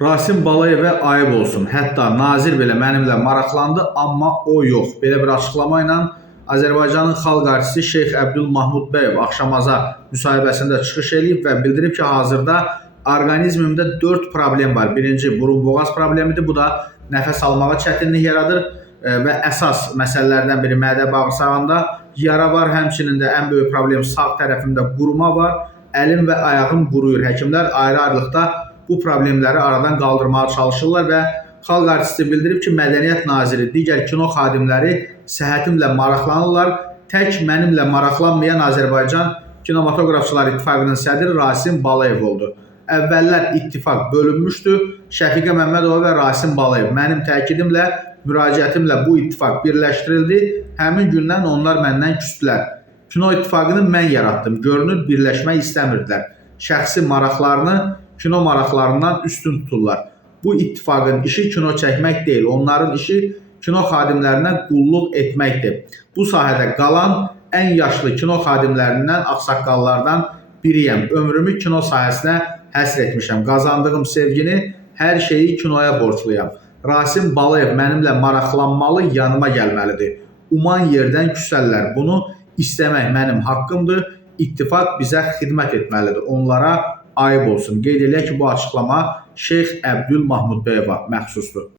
Rasim Balayevə ayıb olsun. Hətta nazir belə mənimlə maraqlandı, amma o yox. Belə bir açıqlama ilə Azərbaycanın xalq artisti Şeyx Əbdülmahmudbəyev Axşamaza müsahibəsində çıxış edib və bildirib ki, hazırda orqanizmimdə 4 problem var. Birinci, burun-boğaz problemidir. Bu da nəfəs almağa çətinlik yaradır və əsas məsələlərdən biri mədə-bağırsağında yara var. Həmçinin də ən böyük problem sağ tərəfimdə quruma var. Əlim və ayağım quruyur. Həkimlər ayrı-ayrılıqda bu problemləri aradan qaldırmağa çalışırlar və xalq artisti bildirib ki, Mədəniyyət Naziri, digər kino xadimləri səhhətimlə maraqlanırlar. Tək mənimlə maraqlanmayan Azərbaycan Kinematoqrafçılar İttifaqının sədri Rasim Balayev oldu. Əvvəllər ittifaq bölünmüşdü. Şəfiqə Məmmədova və Rasim Balayev. Mənim təkidimlə, müraciətimlə bu ittifaq birləşdirildi. Həmin gündən onlar məndən küsdülər. Kino ittifaqını mən yaratdım. Görünür, birləşmək istəmirdilər. Şəxsi maraqlarını kino maraqlarından üstün tuturlar. Bu ittifaqın işi kino çəkmək deyil. Onların işi kino xadimlərinə qulluq etməkdir. Bu sahədə qalan ən yaşlı kino xadimlərindən, ağsaqqallardan biriyəm. Ömrümü kino sahəsinə həsr etmişəm. Qazandığım sevgini, hər şeyi kinoya borcluyam. Rasim Balayev mənimlə maraqlanmalı, yanıma gəlməlidir. Uman yerdən küsəllər. Bunu istəmək mənim haqqımdır. İttifaq bizə xidmət etməlidir. Onlara ayıb olsun. Qeyd eləyək ki, bu açıqlama Şeyx Əbdülmahmudbəyevə məxsusdur.